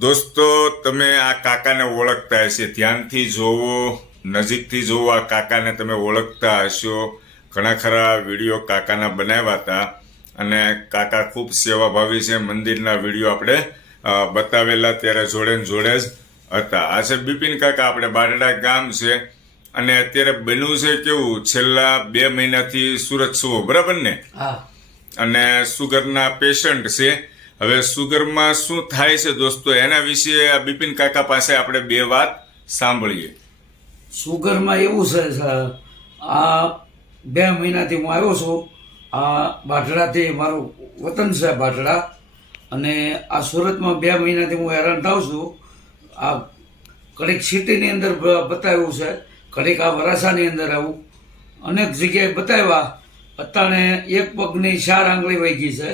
દોસ્તો તમે આ કાકાને ઓળખતા હશે. ધ્યાનથી જોવો નજીકથી જોવો આ કાકાને તમે ઓળખતા હશો. ઘણા ખરા વીડિયો કાકાના બનાવ્યા હતા અને કાકા ખૂબ સેવાભાવી છે. મંદિરના વીડિયો આપણે બતાવેલા ત્યારે જોડે ને જોડે જ હતા. આ છે બિપિન કાકા આપણે બારડા ગામ છે અને અત્યારે બન્યું છે કેવું? છેલ્લા બે મહિનાથી સુરત સુવો બરાબર ને? હા. અને સુગરના પેશન્ટ છે. હવે સુગરમાં શું થાય છે દોસ્તો? એના વિશે બિપિન કાકા પાસે આપણે બે વાત સાંભળીએ. સુગરમાં એવું છે સર, આ બે મહિનાથી હું આવ્યો છું. આ બાટડાથી મારું વતન છે બાટડા. અને આ સુરતમાં બે મહિનાથી હું હેરાન થાઉં છું. આ કડીક સિટીની અંદર બતાવ્યું છે કડીક આ વરાસાની અંદર આવું. અનેક જગ્યાએ બતાવ્યા. અત્યારે એક પગની ચાર આંગળી વહી ગઈ છે.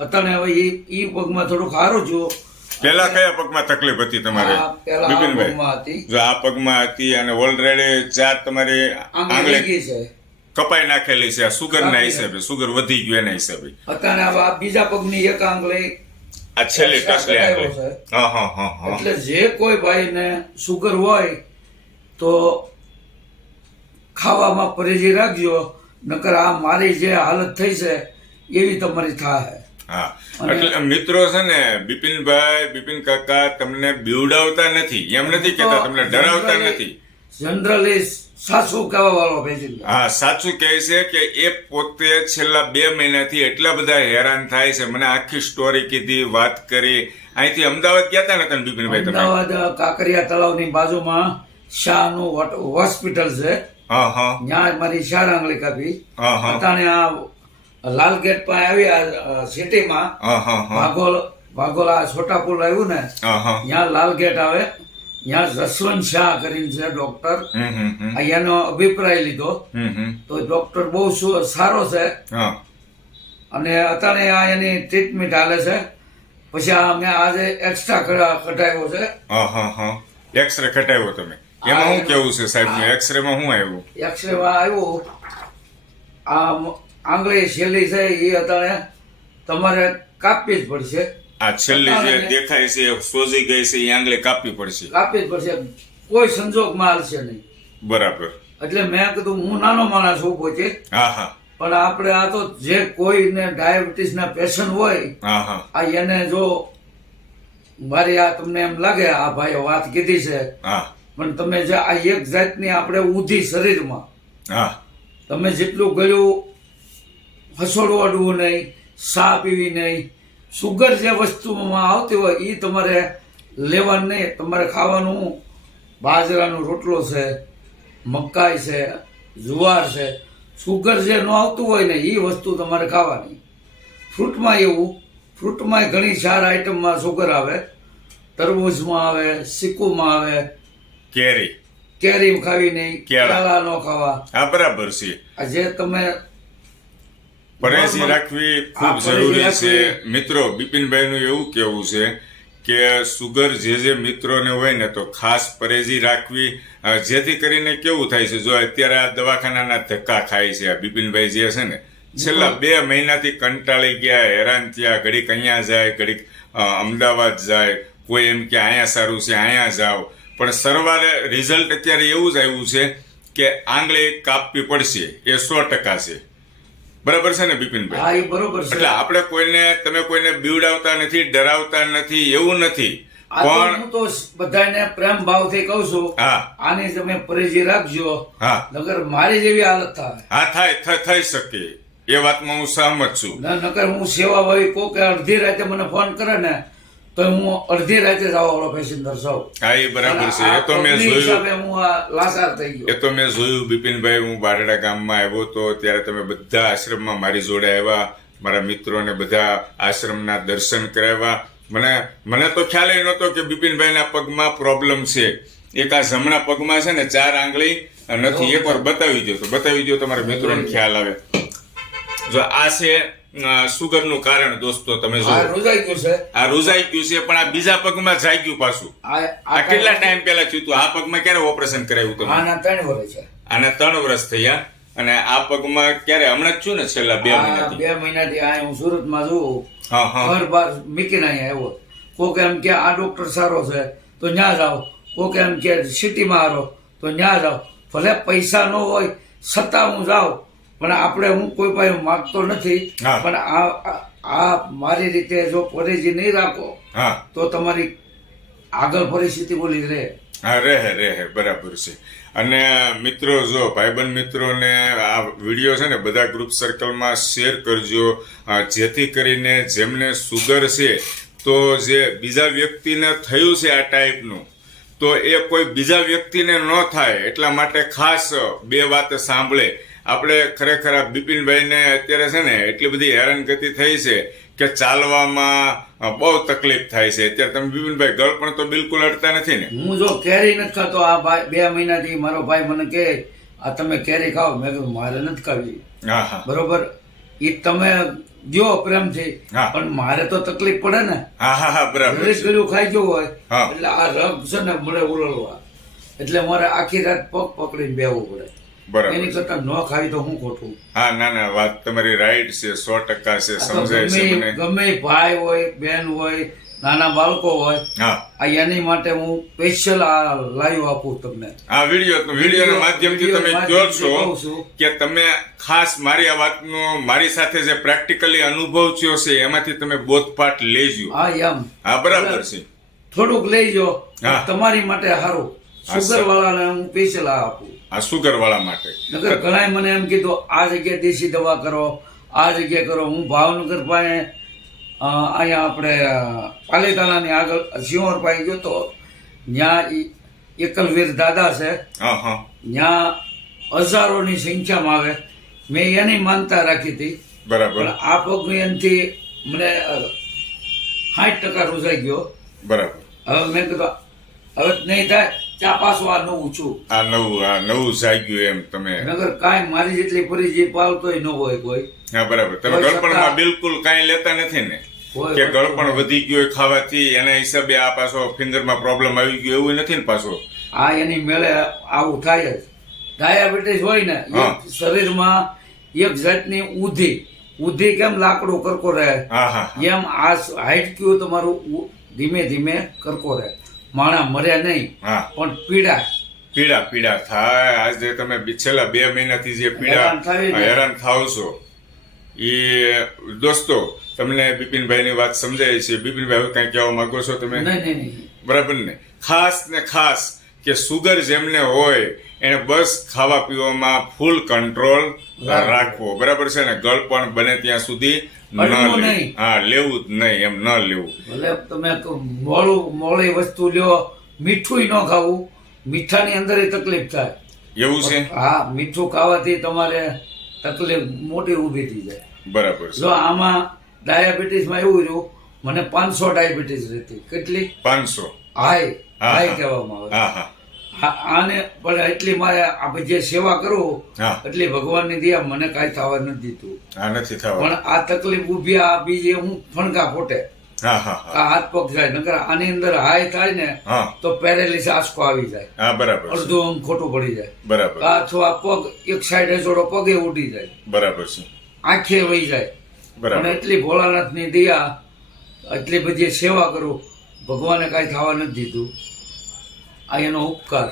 અત્યારે હવે એ એ પગમાં થોડુંક સારું છું પેલા કયા પગમાં તકલીફ હતી તમારે? આ બિપિનભાઈ પગમાં હતી. જો આ પગમાં હતી અને ઓલરેડી ચાર તમારી આંગળી કપાઈ નાખેલી છે. સુગર ના હિસાબે સુગર વધી ગયું એના હિસાબે. અત્યારે આ બીજા પગની એક આંગળી આ છેલ્લી ટસલી આંગળી. હા હા હા હા. એટલે જે કોઈ ભાઈને સુગર હોય તો ખાવામાં પરેજી રાખજો નકર આ મારી જે હાલત થઈ છે એવી તમારી થાય હા. એટલે મિત્રો છે ને બિપિનભાઈ બિપિન કાકા તમને બીવડાવતા નથી. એમ નથી કેતા તમને ડરાવતા નથી. જનરલી સાચું કહેવા વાળો હા સાચું કહે છે કે એ પોતે છેલ્લા બે મહિનાથી એટલા બધા હેરાન થાય છે. મને આખી સ્ટોરી કીધી વાત કરી. અહીંથી અમદાવાદ ગયા હતા ને તમે બિપિનભાઈ તમે? અમદાવાદ કાંકરિયા તળાવની બાજુમાં શાહનું નું હોસ્પિટલ છે. હા હા. ત્યાં મારી ચાર આંગળી કાપી. હા હા. અત્યારે આ લાલ ગેટ પાસે આવી સિટીમાં વાઘોલ વાઘોલા છોટા પુલ આવ્યું ને ત્યાં લાલ ગેટ આવે. ત્યાં જસવંત શાહ કરીને છે ડોક્ટર એનો અભિપ્રાય લીધો. તો ડોક્ટર બહુ સારો છે. અને અત્યારે આ એની ટ્રીટમેન્ટ હાલે છે. પછી આ મેં આજે એક્સ્ટ્રા કઢાવ્યો છે. એક્સરે કટાવ્યો તમે. એમાં શું કેવું છે સાહેબ? એક્સરે માં શું આવ્યું? એક્સરે માં આવ્યું આ આંગળી છેલ્લી છે એ અત્યારે તમારે કાપવી જ પડશે. આ છેલ્લી જે દેખાય છે સોજી ગઈ છે એ આંગળી કાપવી પડશે. કાપવી જ પડશે. કોઈ સંજોગમાં હાલશે નહીં. બરાબર. એટલે મેં કીધું હું નાનો માણસ છું પોતે હા હા. પણ આપણે આ તો જે કોઈને ડાયાબિટીસ ના પેશન્ટ હોય આ એને જો મારી આ તમને એમ લાગે આ ભાઈ વાત કીધી છે હા. પણ તમે જે આ એક જાતની આપણે ઊંધી શરીરમાં હા. તમે જેટલું ગળ્યું હસોડું અડવું નહીં સા પીવી નહીં. સુગર જે વસ્તુમાં આવતી હોય એ તમારે લેવાનું નહીં. તમારે ખાવાનું બાજરાનો રોટલો છે મકાઈ છે જુવાર છે. સુગર જે ન આવતું હોય ને એ વસ્તુ તમારે ખાવાની. ફ્રૂટમાં એવું ફ્રૂટમાં ઘણી ચાર આઈટમમાં સુગર આવે. તરબૂચમાં આવે સિક્કુમાં આવે. કેરી. કેરી ખાવી નહીં કેળા. ન ખાવા. હા બરાબર છે. આ જે તમે પરેજી રાખવી ખૂબ જરૂરી છે. મિત્રો બિપિનભાઈ નું એવું કેવું છે કે સુગર જે જે મિત્રોને હોય ને તો ખાસ પરેજી રાખવી. જેથી કરીને કેવું થાય છે જો અત્યારે આ દવાખાનાના ધક્કા ખાય છે બિપિનભાઈ જે છે ને છેલ્લા બે મહિનાથી કંટાળી ગયા હેરાન થયા ઘડીક અહીંયા જાય ઘડીક અમદાવાદ જાય કોઈ એમ કે અહીંયા સારું છે અહીંયા જાઓ. પણ સરવારે રિઝલ્ટ અત્યારે એવું જ આવ્યું છે કે આંગળી કાપવી પડશે એ સો ટકા છે. બરાબર છે ને બિપિનભાઈ? હા એ બરોબર છે. એટલે આપણે કોઈને તમે કોઈને બીવડાવતા નથી ડરાવતા નથી એવું નથી. પણ હું તો બધાને પ્રેમ ભાવથી કહું છું હા. આની તમે પરેજી રાખજો. હા. નગર મારી જેવી હાલત થાય. હા થાય થઈ શકે. એ વાતમાં હું સહમત છું. નકર હું સેવા ભાવી કોક અડધી રાતે મને ફોન કરે ને તો હું અડધી રાતે જવા વાળો પેસેન્જર છું હા એ બરાબર છે. એ તો મેં જોયું. હું લાસાર થઈ ગયો. એ તો મેં જોયું. બિપિનભાઈ હું બારડા ગામમાં આવ્યો તો ત્યારે તમે બધા આશ્રમમાં મારી જોડે આવ્યા. મારા મિત્રોને બધા આશ્રમના દર્શન કરાવ્યા. મને મને તો ખ્યાલ એ નહોતો કે બિપિનભાઈના પગમાં પ્રોબ્લેમ છે. એક આ જમણા પગમાં છે ને ચાર આંગળી નથી. એકવાર બતાવી દો તો. બતાવી દો તમારા મિત્રોને ખ્યાલ આવે. જો આ છે સુગરનું કારણ દોસ્તો તમે જો રોજાઈ ગયું છે. આ રોજાઈ ગયું છે પણ આ બીજા પગમાં જાગ્યું પાછું. આ કેટલા ટાઈમ પહેલા થયું હતું? આ પગમાં ક્યારે ઓપરેશન કરાવ્યું તમે આના ત્રણ વર્ષ છે. આના ત્રણ વર્ષ થયા અને આ પગમાં ક્યારે? હમણાં જ છું ને છેલ્લા બે મહિનાથી. બે મહિનાથી આ હું સુરતમાં હા ઘર બાર મીકીને અહીંયા આવ્યો. કોક એમ કે આ ડોક્ટર સારો છે તો ન્યા જાઓ. કોક એમ કે સિટીમાં હારો તો ન્યા જાઓ. ભલે પૈસા ન હોય છતાં હું જાઉં. પણ આપણે હું કોઈ પાસે માગતો નથી. પણ આ આ- મારી રીતે જો પરેજી નહીં રાખો હા. તો તમારી આગળ પરિસ્થિતિ બોલી રહે. હા રહે રહે બરાબર છે. અને મિત્રો જો ભાઈબંધ મિત્રોને આ વીડિયો છે ને બધા ગ્રુપ સર્કલમાં શેર કરજો. જેથી કરીને જેમને સુગર છે તો જે બીજા વ્યક્તિને થયું છે આ ટાઈપનું તો એ કોઈ બીજા વ્યક્તિને ન થાય. એટલા માટે ખાસ બે વાત સાંભળે. આપણે ખરેખર આ બિપિનભાઈને અત્યારે છે ને એટલી બધી હેરાનગતિ થઈ છે કે ચાલવામાં બહુ તકલીફ થાય છે. અત્યારે તમે બિપિનભાઈ ગળપણ તો બિલકુલ અડતા નથી ને. હું જો કેરી નથી ખાતો આ ભાઈ બે મહિનાથી મારો ભાઈ મને કહે આ તમે કેરી ખાઓ. મેં કીધું મારે નથી ખાવી. હા હા. બરોબર? એ તમે દો પ્રેમથી. પણ મારે તો તકલીફ પડે ને. હા હા હા બરાબર ગળ્યું ખાઈ ગયું હોય. એટલે આ રગ છે ને મળે ઉરળવા એટલે મારે આખી રાત પગ પકડીને બેવું પડે. એની કરતા ન ખાવી તો હું ખોટું? હા ના ના વાત તમારી રાઈટ છે સો ટકા છે સમજાય છે મને. ગમે ભાઈ હોય બેન હોય નાના બાળકો હોય આ એની માટે હું સ્પેશિયલ આ લાઈવ આપું તમને. આ વીડિયો વિડીયોના માધ્યમથી તમે. કે તમે ખાસ મારી આ વાતનો મારી સાથે જે પ્રેક્ટિકલી અનુભવ થયો છે એમાંથી તમે બોધપાઠ લેજો. હા એમ. હા બરાબર છે. થોડુંક લઈ જો. તમારી માટે સારું. સુગર વાળાને હું સ્પેશિયલ આપું. આ સુગર વાળા માટે. નગર ઘણાએ મને એમ કીધું આ જગ્યાએ દેશી દવા કરો આ જગ્યાએ કરો. હું ભાવનગર પાસે અહીંયા આપણે અ, આગળ સિંહોર પાસે ગયો તો ત્યાં એકલવીર દાદા છે. ત્યાં હજારોની સંખ્યામાં આવે. મેં એની માનતા રાખી હતી. બરાબર. આ પગ એનથી મને સાઠ ટકા રોજાઈ ગયો. બરાબર. હવે મેં કીધું હવે નહીં થાય. ચા પાછું આ નવું છું. આ નવું આ નવું એમ તમે. નગર કાંઈ મારી જેટલી પરિચય પાલતોય ન હોય કોઈ. હા બરાબર. તમે ગળપણમાં બિલકુલ કાંઈ લેતા નથી ને? કે ગળપણ વધી ગયું ખાવાથી એના હિસાબે આ પાછો ફિંગરમાં પ્રોબ્લેમ આવી ગયો એવું નથી ને પાછો? આ એની મેળે આવું થાય જ. ડાયાબિટીસ હોય ને શરીરમાં એક જાતની ઉધી ઉધી કેમ લાકડો કરકો રહે? હા હા હા. એમ આ હાઈટ કયું તમારું? ધીમે ધીમે કરકો રહે. માણા મર્યા નહીં હા. પણ પીડા. પીડા પીડા થાય. આજે તમે છેલ્લા બે મહિનાથી જે પીડા હેરાન થાવ છો એ દોસ્તો તમને બિપિનભાઈની વાત સમજાય છે. બિપિનભાઈ હવે કઈ કહેવા માંગો છો તમે? બરાબર ને? ખાસ ને ખાસ કે સુગર જેમને હોય એને બસ ખાવા પીવામાં ફૂલ કંટ્રોલ રાખવો. બરાબર છે ને? ગળપણ બને ત્યાં સુધી. નહીં. હા લેવું જ નહીં એમ ન લેવું. ભલે તમે મોળું મોળી વસ્તુ લ્યો મીઠું ન ખાવું મીઠાની અંદર તકલીફ થાય. એવું છે? હા મીઠું ખાવાથી તમારે તકલીફ મોટી ઊભી થઈ જાય. બરાબર જો આમાં ડાયાબિટીસમાં એવું રહ્યું મને પાંચસો ડાયાબિટીસ રહેતી. કેટલી? પાંચસો. હાઈ હાય હાઈ કહેવામાં આવે આને પણ એટલી મારે આપણે જે સેવા કરું એટલી ભગવાનની દયા મને કાંઈ થવા નથી દીધું. નથી થવા. પણ આ તકલીફ ઊભી આ બીજે હું ફણકા ફોટે. હાથ પગ જાય નકર આની અંદર હાય થાય ને તો પેરેલિસ આસકો આવી જાય. બરાબર અડધું આમ ખોટું પડી જાય. બરાબર. અથવા પગ એક સાઈડ જોડો પગે ઉડી જાય. બરાબર છે. આંખે વહી જાય. બરાબર. અને એટલી ભોળાનાથની દયા એટલી બધી સેવા કરું ભગવાને કાંઈ થવા નથી દીધું. આ એનો ઉપકાર.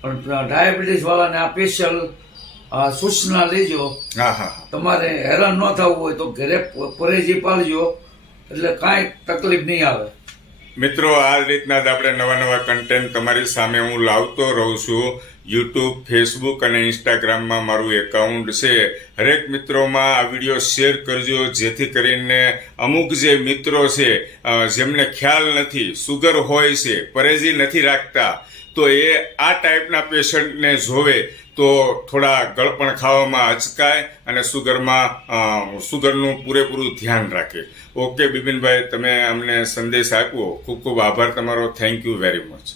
પણ ડાયાબિટીસ વાળાને આ સ્પેશિયલ સૂચના લેજો. હા હા હા. તમારે હેરાન ન થવું હોય તો ઘરે પરેજી પાળજો એટલે કાંઈ તકલીફ નહીં આવે. મિત્રો આ રીતના જ આપણે નવા નવા કન્ટેન્ટ તમારી સામે હું લાવતો રહું છું. યુટ્યુબ ફેસબુક અને ઇન્સ્ટાગ્રામમાં મારું એકાઉન્ટ છે. હરેક મિત્રોમાં આ વીડિયો શેર કરજો, જેથી કરીને અમુક જે મિત્રો છે જેમને ખ્યાલ નથી સુગર હોય છે, પરેજી નથી રાખતા, તો એ આ ટાઈપના પેશન્ટને જોવે, તો થોડા ગળપણ ખાવામાં અચકાય અને સુગરમાં સુગરનું પૂરેપૂરું ધ્યાન રાખે. ઓકે બિપિનભાઈ, તમે અમને સંદેશ આપ્યો. ખૂબ ખૂબ આભાર તમારો. Thank you very much